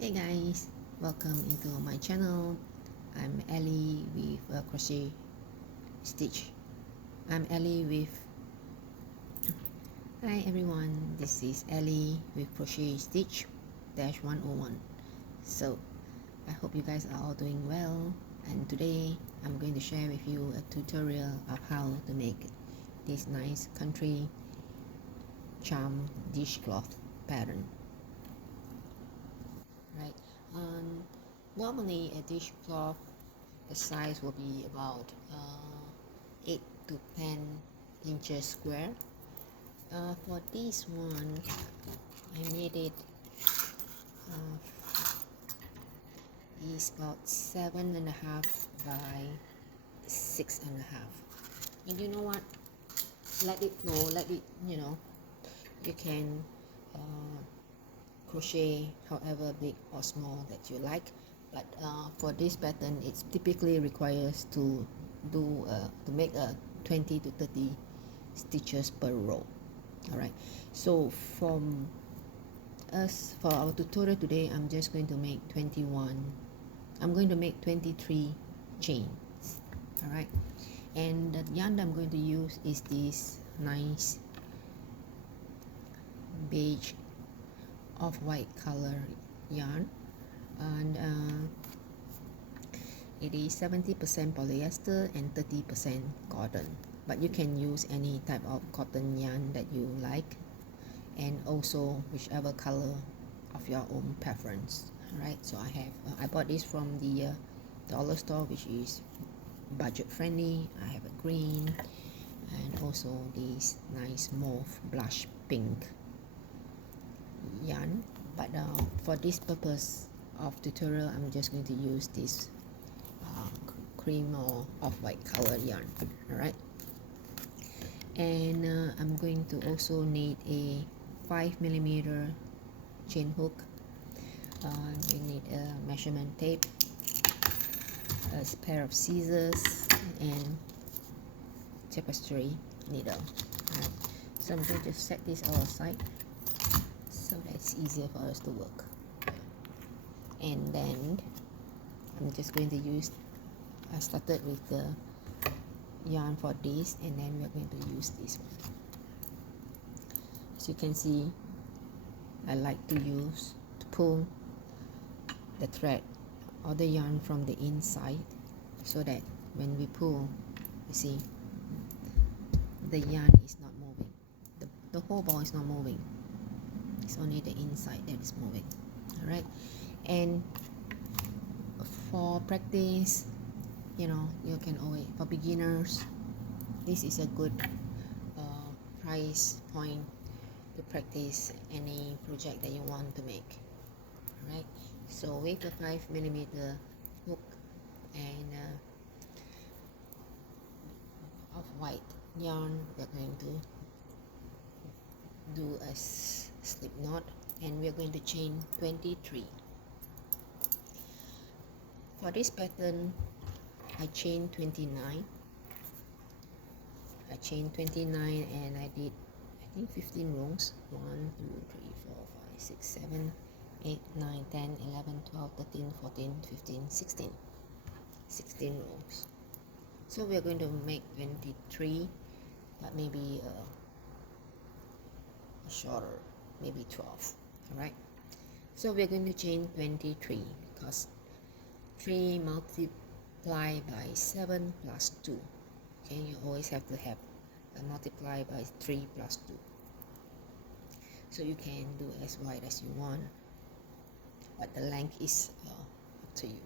Hey guys, welcome into my channel. I'm Ellie with Crochet Stitch. I'm Ellie with Hi everyone, this is Ellie with Crochet Stitch 101. So I hope you guys are all doing well, and today I'm going to share with you a tutorial of how to make this nice country charm dishcloth pattern. Right. Normally a dishcloth, the size will be about 8 to 10 inches square. For this one, I made it is about 7.5 by 6.5. And you know what? Let it flow. Let it, you can crochet however big or small that you like, but for this pattern it typically requires to make a 20 to 30 stitches per row. All right, so for our tutorial today, I'm going to make 23 chains. All right, and the yarn that I'm going to use is this nice beige off-white color yarn, and it is 70% polyester and 30% cotton, but you can use any type of cotton yarn that you like, and also whichever color of your own preference. All right, so I bought this from the dollar store, which is budget friendly. I have a green and also this nice mauve blush pink yarn, but for this purpose of tutorial, I'm just going to use this cream or off-white color yarn. All right, and I'm going to also need a 5mm chain hook. You need a measurement tape, a pair of scissors, and tapestry needle. All right, so I'm going to set this all aside so that it's easier for us to work. And then I'm just going to use, I started with the yarn for this, and then we're going to use this one. As you can see, I like to pull the thread or the yarn from the inside, so that when we pull, you see the yarn is not moving, the whole ball is not moving, it's only the inside that is moving. All right, and for practice, you can always, for beginners, this is a good price point to practice any project that you want to make. All right, so with a 5mm hook and of white yarn, we're going to do a slip knot, and we're going to chain 23. For this pattern, I chained 29. And I did, I think, 15 rows. 1, 2, 3, 4, 5, 6, 7, 8, 9, 10, 11, 12, 13, 14, 15, 16. 16 rows. So we are going to make 23, but maybe shorter, maybe 12. All right. So we are going to chain 23 because 3 multiplied by 7 plus 2. Okay, you always have to have a multiply by 3 plus 2. So you can do as wide as you want, but the length is up to you.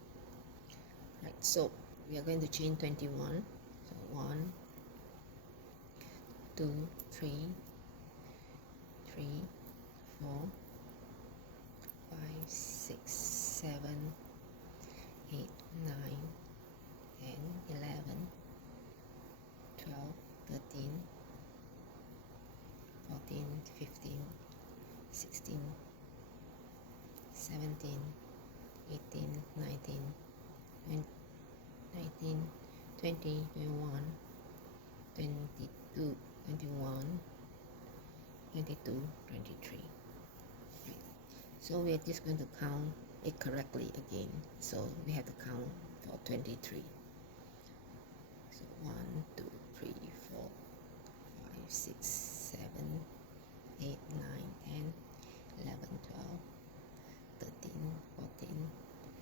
Right, so we are going to chain 21. So 1, 2, 3, 4, 5, 6, 7, 8, 9, 10, 11, 12, 13, 14, 15, 16, 17, 18, 19, 20, 21, 22, 21, 22, 23. Right. So we're just going to count it correctly again. So we have to count for 23. So 1, 2, 3, 4, 5, 6, 7, 8, 9, 10, 11, 12, 13, 14,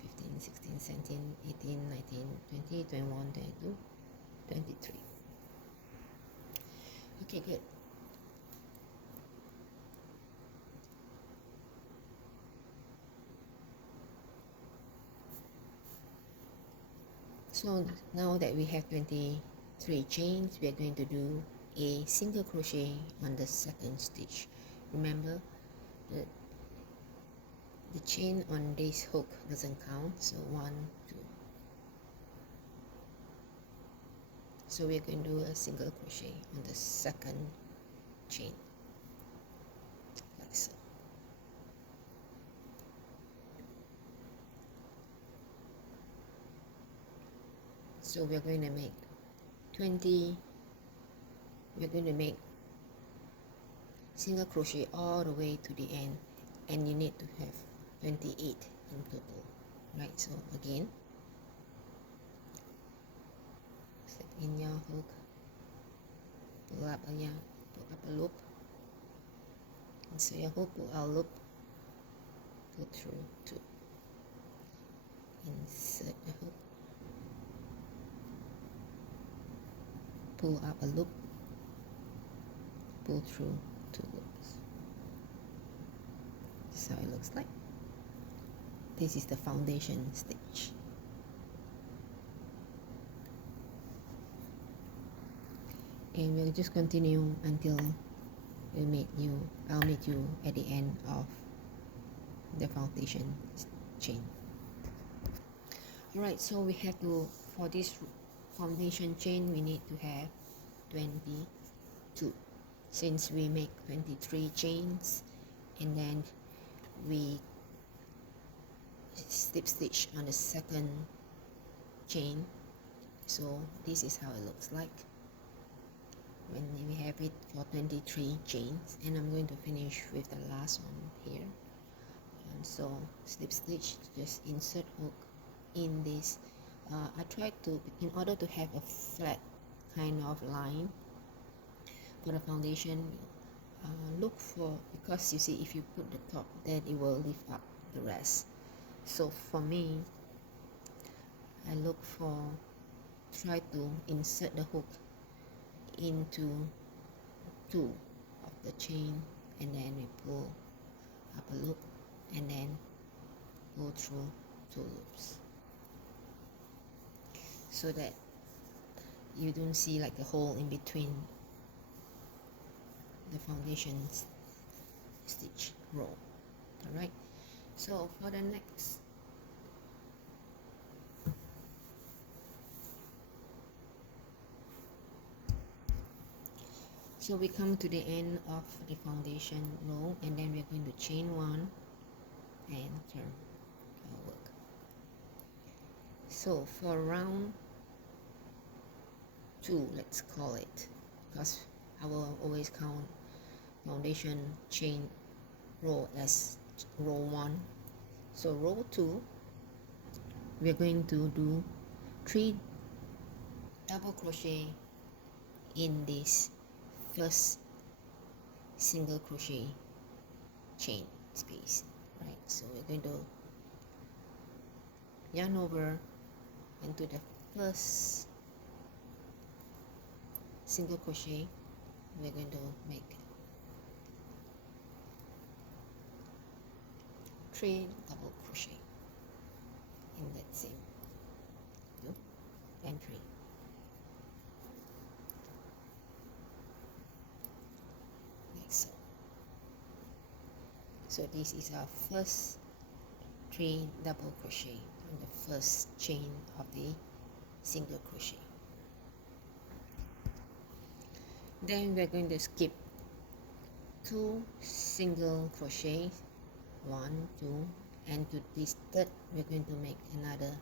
15, 16, 17, 18, 19, 20, 21, 22, 23. Okay, good. So now that we have 23 chains, we are going to do a single crochet on the second stitch. Remember, the chain on this hook doesn't count, so 1, 2. So we're going to do a single crochet on the second chain, like so. So we're going to make 20, we're going to make single crochet all the way to the end, and you need to have 28 in total, right? So again, set in your hook, pull up a loop, insert your hook, pull out loop, go through 2, insert the hook, pull up a loop, pull through 2 loops. This is how it looks like. This is the foundation stitch. And we'll just continue until I'll meet you at the end of the foundation chain. Alright, so we have to, for this foundation chain, we need to have 22. Since we make 23 chains, and then we slip stitch on the second chain, so this is how it looks like when we have it for 23 chains. And I'm going to finish with the last one here. And so slip stitch, just insert hook in this. I tried to, in order to have a flat kind of line for the foundation, look for, because you see, if you put the top, then it will lift up the rest. So for me, I look for, try to insert the hook into 2 of the chain, and then we pull up a loop, and then go through 2 loops, so that you don't see like a hole in between the foundation stitch row. Alright, so for the next, so we come to the end of the foundation row, and then we're going to chain 1 and turn our work. So for round 2, let's call it, because I will always count foundation chain row as row 1. So row 2, we're going to do 3 double crochet in this first single crochet chain space, right? So we're going to yarn over into the first single crochet. We're going to make 3 double crochet in that same loop, and 3. Like so. So this is our first 3 double crochet on the first chain of the single crochet. Then we're going to skip 2 single crochets, 1, 2, and to this third we're going to make another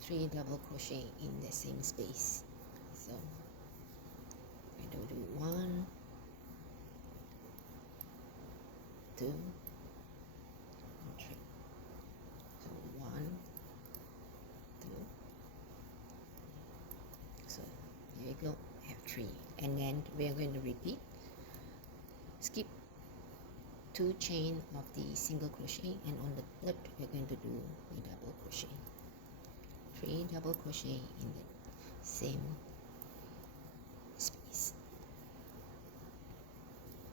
3 double crochet in the same space. So I'm going to do 1, 2, and 3. go, I have 3, and then we are going to repeat. Skip 2 chain of the single crochet, and on the third we're going to do a double crochet. 3 double crochet in the same space.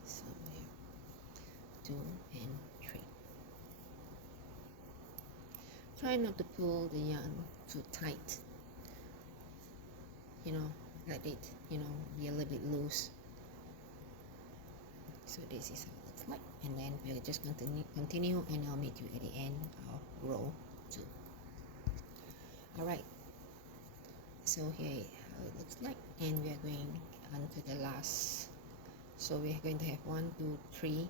So we have 2 and 3. Try not to pull the yarn too tight, let it be a little bit loose. So this is how it looks like, and then we'll just continue, and I'll meet you at the end of row 2. Alright, so here how it looks like, and we are going on to the last. So we are going to have 1, 2, 3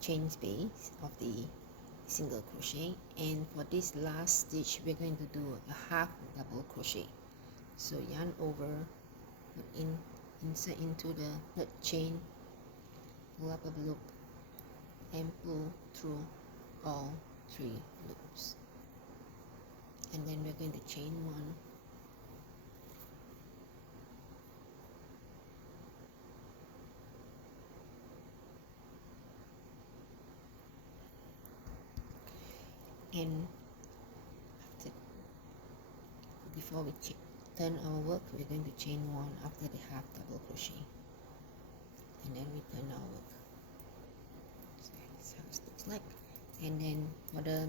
chain space of the single crochet, and for this last stitch we're going to do a half double crochet. So yarn over, put insert into the third chain, pull up a loop, and pull through all 3 loops, and then we're going to chain 1, and before we turn our work, we're going to chain 1 after the half double crochet, and then we turn our work. So that's how it looks like. And then for the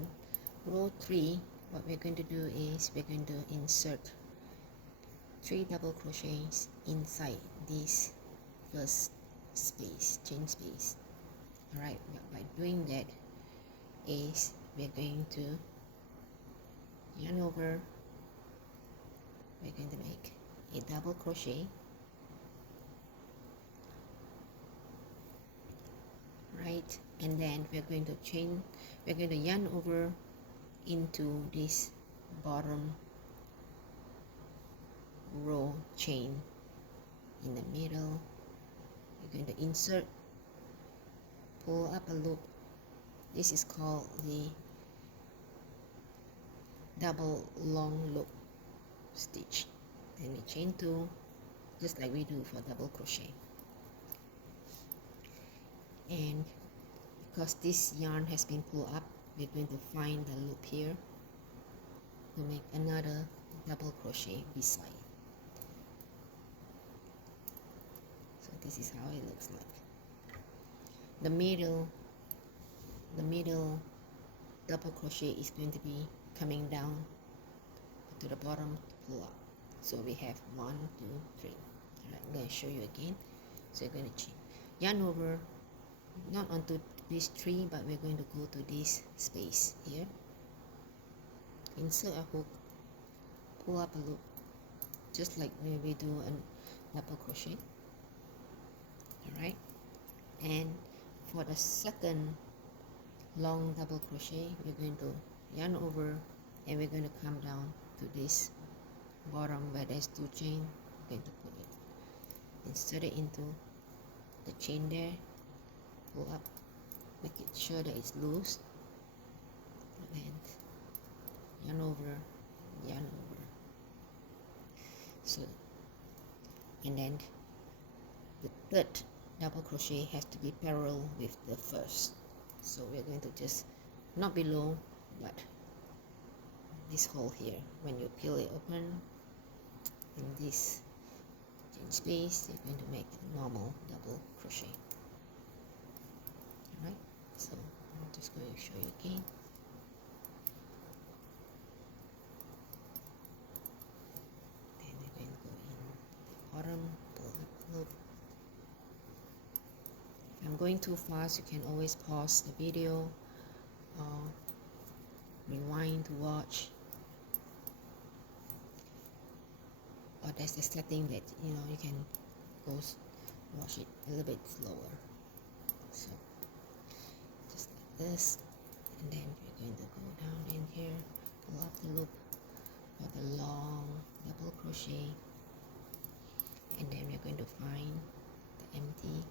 row 3, what we're going to do is we're going to insert 3 double crochets inside this first space, chain space. Alright, but by doing that is we're going to yarn over, we're going to make a double crochet, right, and then we're going to yarn over into this bottom row chain in the middle. We're going to insert, pull up a loop. This is called the double long loop stitch. Then we chain 2, just like we do for double crochet. And because this yarn has been pulled up, we're going to find the loop here to make another double crochet beside. So this is how it looks like. The middle double crochet is going to be coming down to the bottom to pull up. So we have 1, 2, 3. Alright, I'm going to show you again. So you're going to yarn over, not onto this tree, but we're going to go to this space here. Insert a hook, pull up a loop, just like when we do a double crochet. Alright, and for the second long double crochet, we're going to yarn over, and we're going to come down to this bottom where there's 2 chain. We're going to put it, insert it into the chain there, pull up, make it sure that it's loose, and yarn over, yarn over. So, and then the third double crochet has to be parallel with the first. So we're going to just, not below, but this hole here. When you peel it open in this chain space, you're going to make a normal double crochet. Alright, so I'm just going to show you again. Then we're going to go in the bottom, pull up a loop. If I'm going too fast, you can always pause the video or rewind to watch. Or there's the setting that you can go watch it a little bit slower. So just like this, and then we're going to go down in here, pull up the loop for the long double crochet, and then we're going to find the empty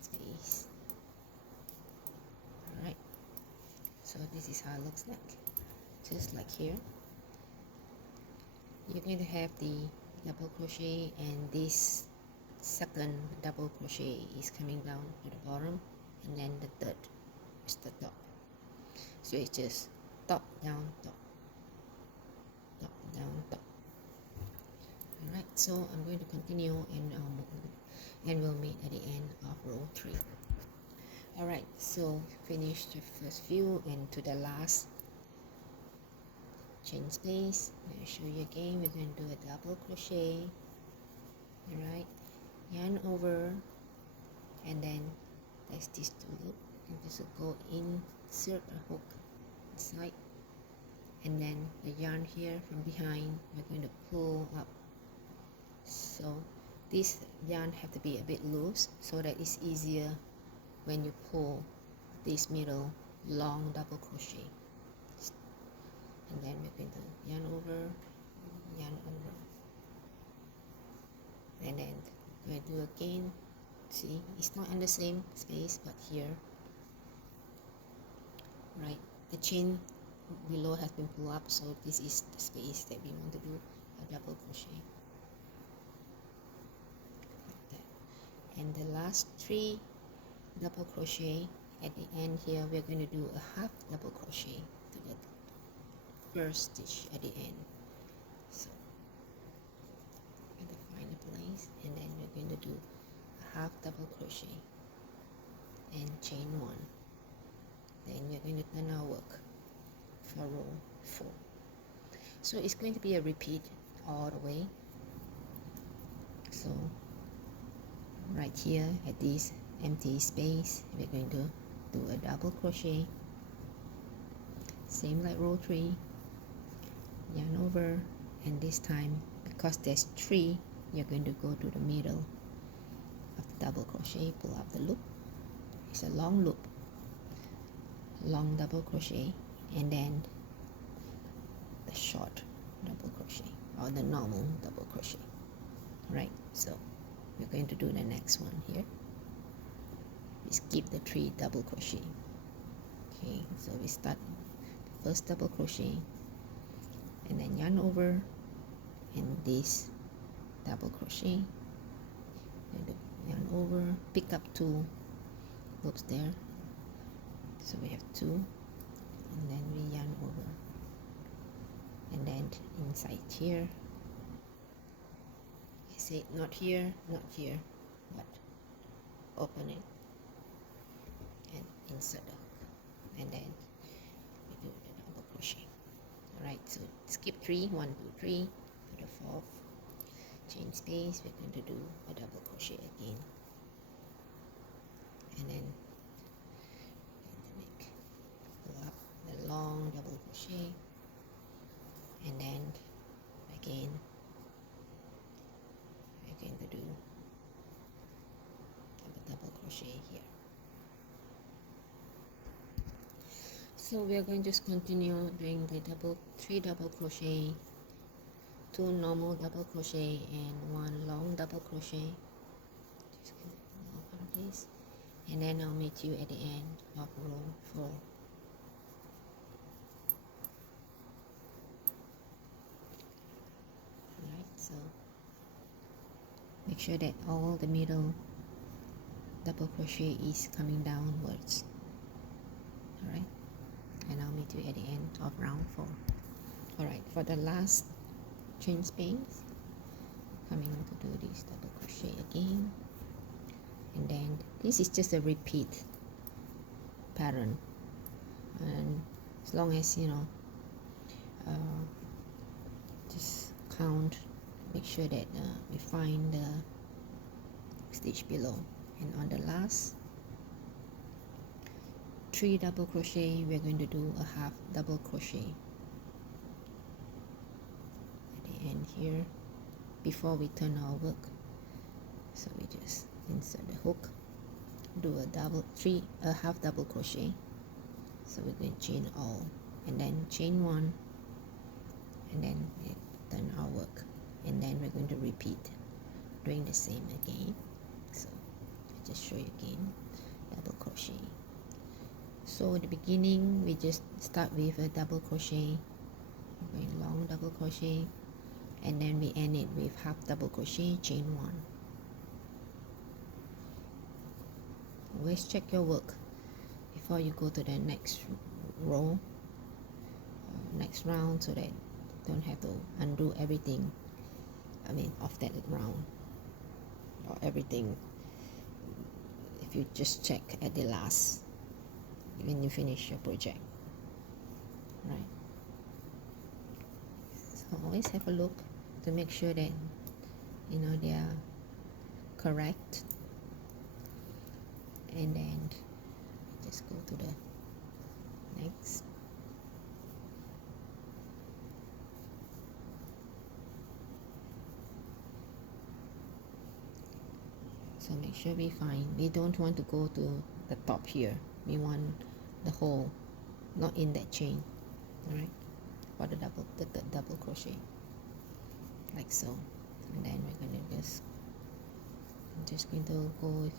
space. Alright, so this is how it looks like, just like here. you're going to have the double crochet, and this second double crochet is coming down to the bottom, and then the third is the top. So it's just top, down, top, top, down, top. Alright, so I'm going to continue, and we'll meet at the end of row 3. Alright, so finish the first few, and to the last chain space. I'm going to show you again. We're going to do a double crochet. Alright, yarn over, and then there's these 2 loops, and just go insert a hook inside, and then the yarn here from behind we're going to pull up. So this yarn have to be a bit loose so that it's easier when you pull this middle long double crochet. And then we're going to yarn over, and then we'll do again. See, it's not in the same space, but here, right, the chain below has been pulled up, so this is the space that we want to do a double crochet like that. And the last 3 double crochet at the end here, we're going to do a half double crochet to the first stitch at the end. So we're going to find a place, and then we're going to do a half double crochet and chain 1. Then we're going to turn our work for row 4. So it's going to be a repeat all the way. So right here at this empty space, we're going to do a double crochet, same like row 3, yarn over, and this time, because there's 3, you're going to go to the middle of the double crochet, pull up the loop. It's a long loop, long double crochet, and then the short double crochet, or the normal double crochet. Right, so we're going to do the next one here. We skip the 3 double crochet. Okay, so we start the first double crochet, and then yarn over, and this double crochet, and yarn over, pick up 2 loops there, so we have 2, and then we yarn over, and then inside here, I say not here, but open it and insert the hook, and then we do the double crochet. Alright, so skip 3, 1, 2, 3 to the 4th chain space. We're going to do a double crochet again, and then make, pull up the long double crochet, and then again we're going to do a double crochet here. So we are going to just continue doing the 3 double crochet, 2 normal double crochet, and 1 long double crochet. Just going to open this, and then I'll meet you at the end of row 4. Alright, so make sure that all the middle double crochet is coming downwards. Alright, and I'll meet you at the end of round 4. Alright, for the last chain space, coming to do this double crochet again, and then this is just a repeat pattern, and as long as you know, just count, make sure that we find the stitch below, and on the last 3 double crochet, we're going to do a half double crochet at the end here before we turn our work. So we just insert the hook, do a half double crochet, so we're going to chain all, and then chain 1, and then we turn our work, and then we're going to repeat doing the same again. So I just show you again, double crochet. So at the beginning, we just start with a double crochet, going long double crochet, and then we end it with half double crochet, chain 1. Always check your work before you go to the next row, next round, so that you don't have to undo everything, of that round, or everything, if you just check at the last when you finish your project, right? So always have a look to make sure that they are correct, and then just go to the next. So make sure we find, we don't want to go to the top here, we want the hole not in that chain, all right, for the double crochet, like so. And then we're going to I'm just going to go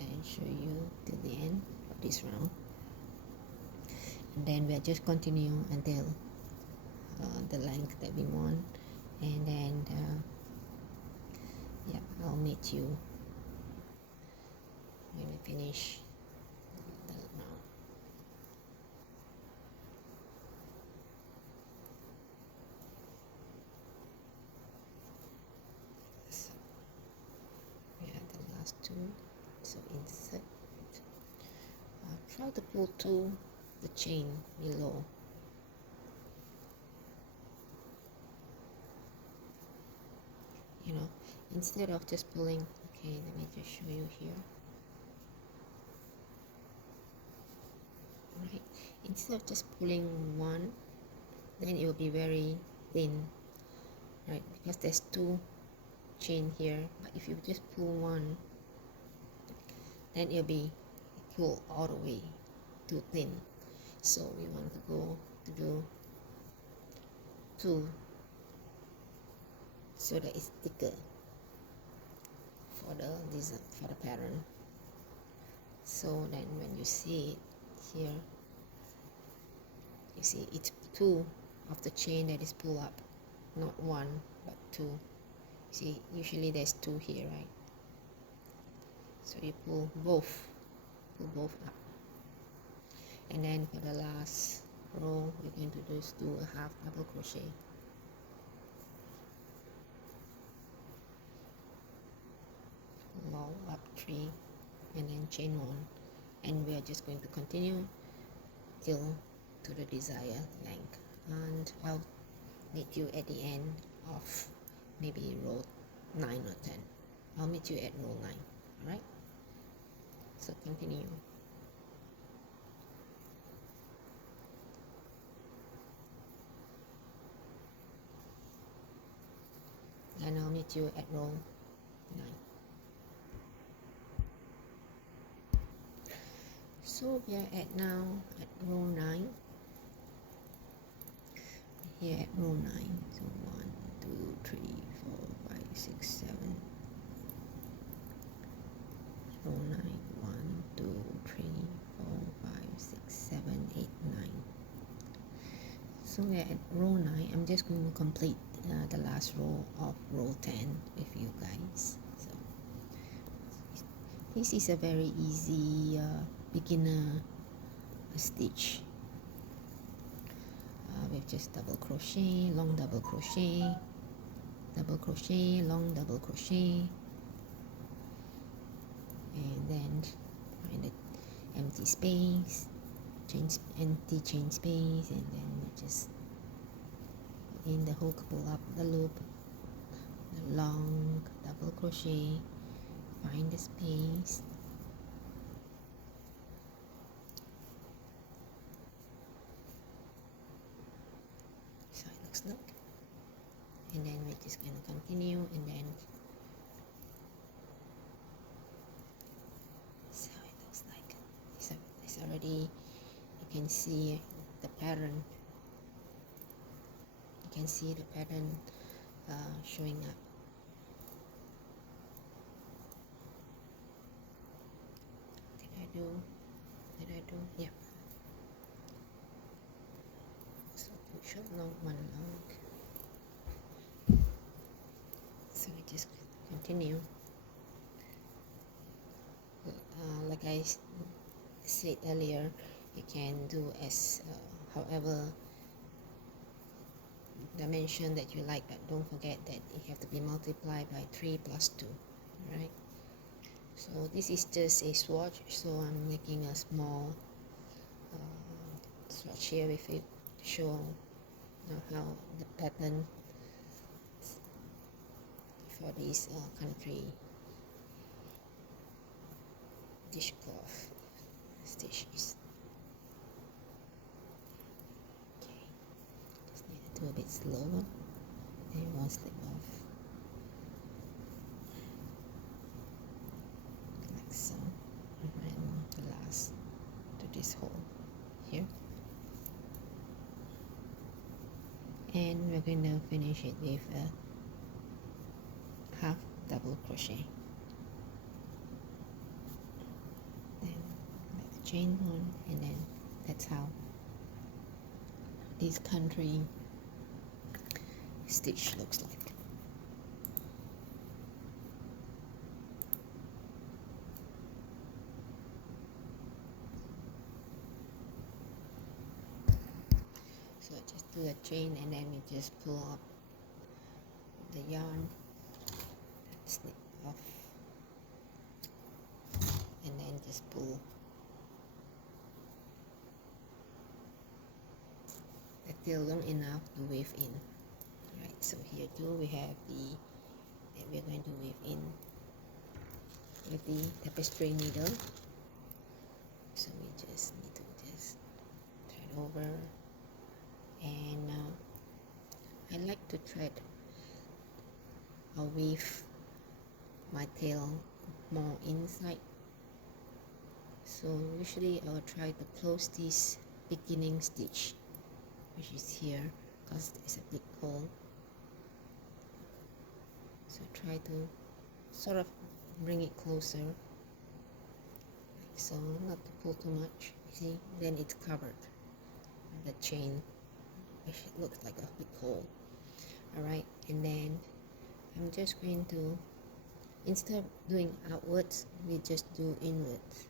and show you till the end of this round, and then we'll just continue until the length that we want, and then yeah, I'll meet you when we finish the round. So we have the last two, so insert, try to pull to the chain below. Instead of just pulling, okay, let me just show you here. Right, instead of just pulling one, then it will be very thin, right? Because there's two chain here, but if you just pull one, then it'll be pulled all the way too thin. So we want to go to do two, so that it's thicker for the design, for the pattern. So then when you see it here, you see it's two of the chain that is pulled up, not one but two. See, usually there's two here, right? So you pull both up, and then for the last row we're going to just do a half double crochet. Roll up 3 and then chain 1, and we are just going to continue till to the desired length, and I'll meet you at the end of maybe row 9 or 10. I'll meet you at row 9. Alright, so continue. And I'll meet you at row 9. So we are at now at row 9. Here at row 9. So 1, 2, 3, 4, 5, 6, 7. Row 9. 1, 2, 3, 4, 5, 6, 7, 8, 9. So we are at row 9. I'm just going to complete the last row of row 10 with you guys. So this is a very easy beginner stitch with just double crochet, long double crochet, long double crochet, and then find the empty space, empty chain space, and then just put in the hook, pull up the loop, the long double crochet, find the space, so it looks like, and then we're just going to continue, and then so it looks like it's already, you can see the pattern, showing up. Did I do? Yeah. So picture long one long. So we just continue. Like I said earlier, you can do as however dimension that you like, but don't forget that it have to be multiplied by 3 plus 2, right? So this is just a swatch, so I'm making a small swatch here with it to show how the pattern for this country dishcloth stitch is. Okay, just need to do a bit slower and one slip off like so, and the last to this hole here, and we're going to finish it with a half double crochet, then like the chain one, and then that's how this country stitch looks like. So just do a chain and then you just pull up the yarn, snip off, and then just pull until long enough to weave in. Right, so here too we have the that we're going to weave in with the tapestry needle. So we just need to just thread over, and I like to thread or weave my tail more inside. So usually I will try to close this beginning stitch, which is here, because it's a big hole. So try to sort of bring it closer, like so, not to pull too much. You see, then it's covered the chain, which looks like a big hole. Alright, and then I'm just going to, instead of doing outwards, we just do inwards.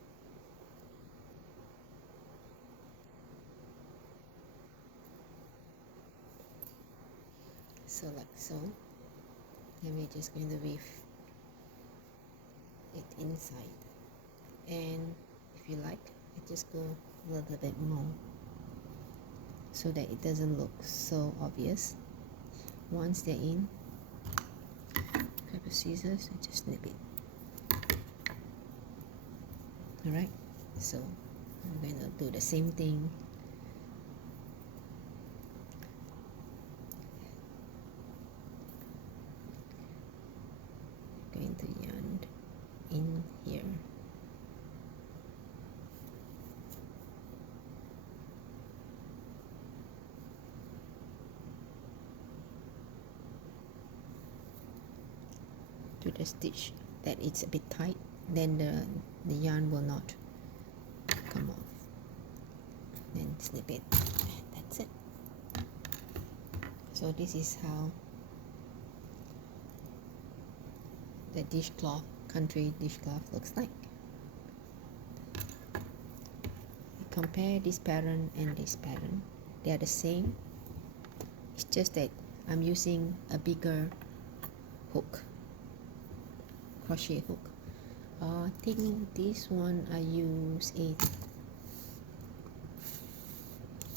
So like so, and we're just going to weave it inside, and if you like, you just go a little bit more so that it doesn't look so obvious. Once they're in, grab a scissors and just snip it. Alright, so I'm going to do the same thing. Going to yarn in here. To the stitch that it's a bit tight, then the yarn will not come off. Then snip it. That's it. So this is how the dishcloth, country dishcloth looks like. Compare this pattern and this pattern. They are the same. It's just that I'm using a bigger hook, crochet hook. I think this one I use a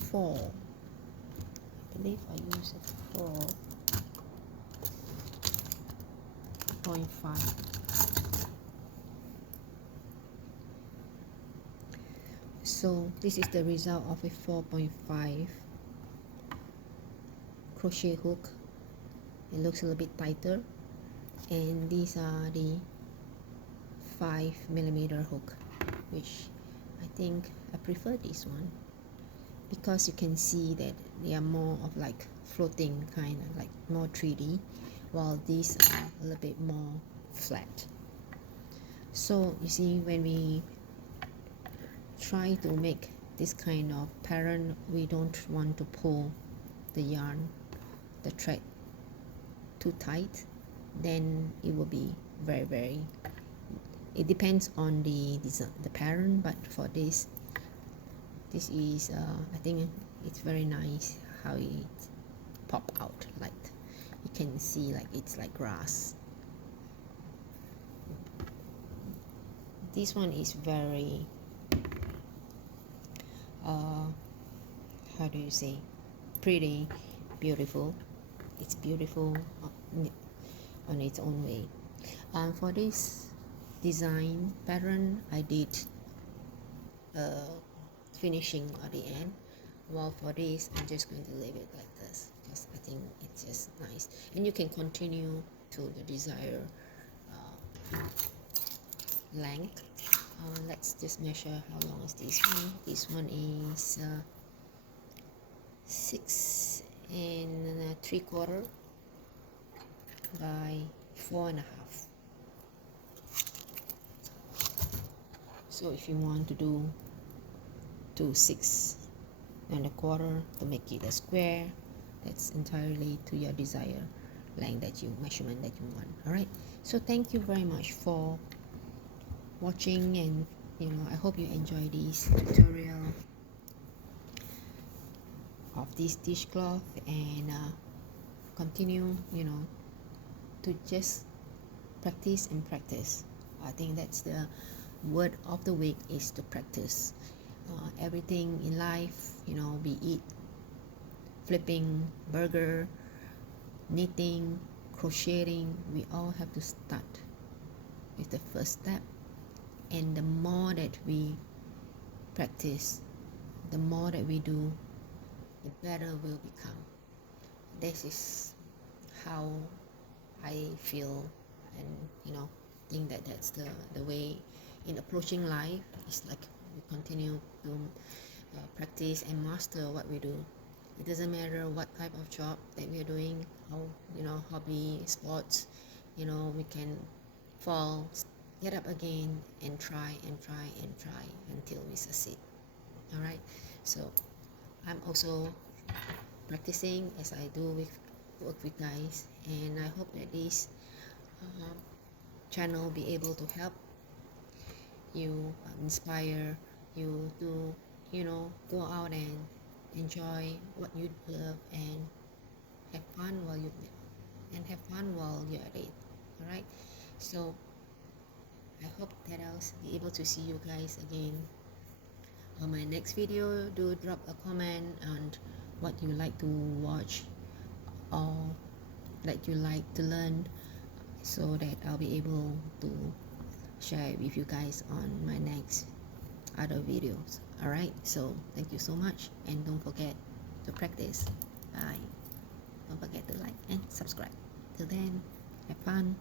4. I believe I use a 4.5. So this is the result of a 4.5 crochet hook. It looks a little bit tighter, and these are the 5mm hook, which I think I prefer this one because you can see that they are more of like floating, kind of like more 3D, while these are a little bit more flat. So you see, when we try to make this kind of pattern, we don't want to pull the yarn, the thread too tight. then it will be very, it depends on the design, the pattern, but for this is I think it's very nice how it pop out, like you can see like it's like grass. This one is very how do you say, pretty, beautiful. It's beautiful on its own way. For this design pattern, I did finishing at the end, while for this I'm just going to leave it like this because I think it's just nice, and you can continue to the desired length. Let's just measure how long is this one. This one is 6 3/4 by 4.5. So if you want to do 6 1/4 to make it a square, that's entirely to your desired length that you measurement that you want. All right, so thank you very much for watching, and I hope you enjoy this tutorial of this dishcloth, and continue to just practice and practice. I think that's the word of the week, is to practice. Everything in life, be it flipping burger, knitting, crocheting, we all have to start with the first step. And the more that we practice, the more that we do, the better we'll become. This is how I feel, and think that that's the way in approaching life. It's like we continue to practice and master what we do. It doesn't matter what type of job that we are doing, how hobby, sports, we can fall, get up again, and try until we succeed. All right, so I'm also practicing as I do with work with guys, and I hope that this channel be able to help you, inspire you to go out and enjoy what you love, and have fun while you're at it. All right, so I hope that I'll be able to see you guys again on my next video. Do drop a comment on what you like to watch or that you like to learn, so that I'll be able to share it with you guys on my next other videos. All right, so thank you so much, and don't forget to practice. Bye. Don't forget to like and subscribe. Till then, have fun.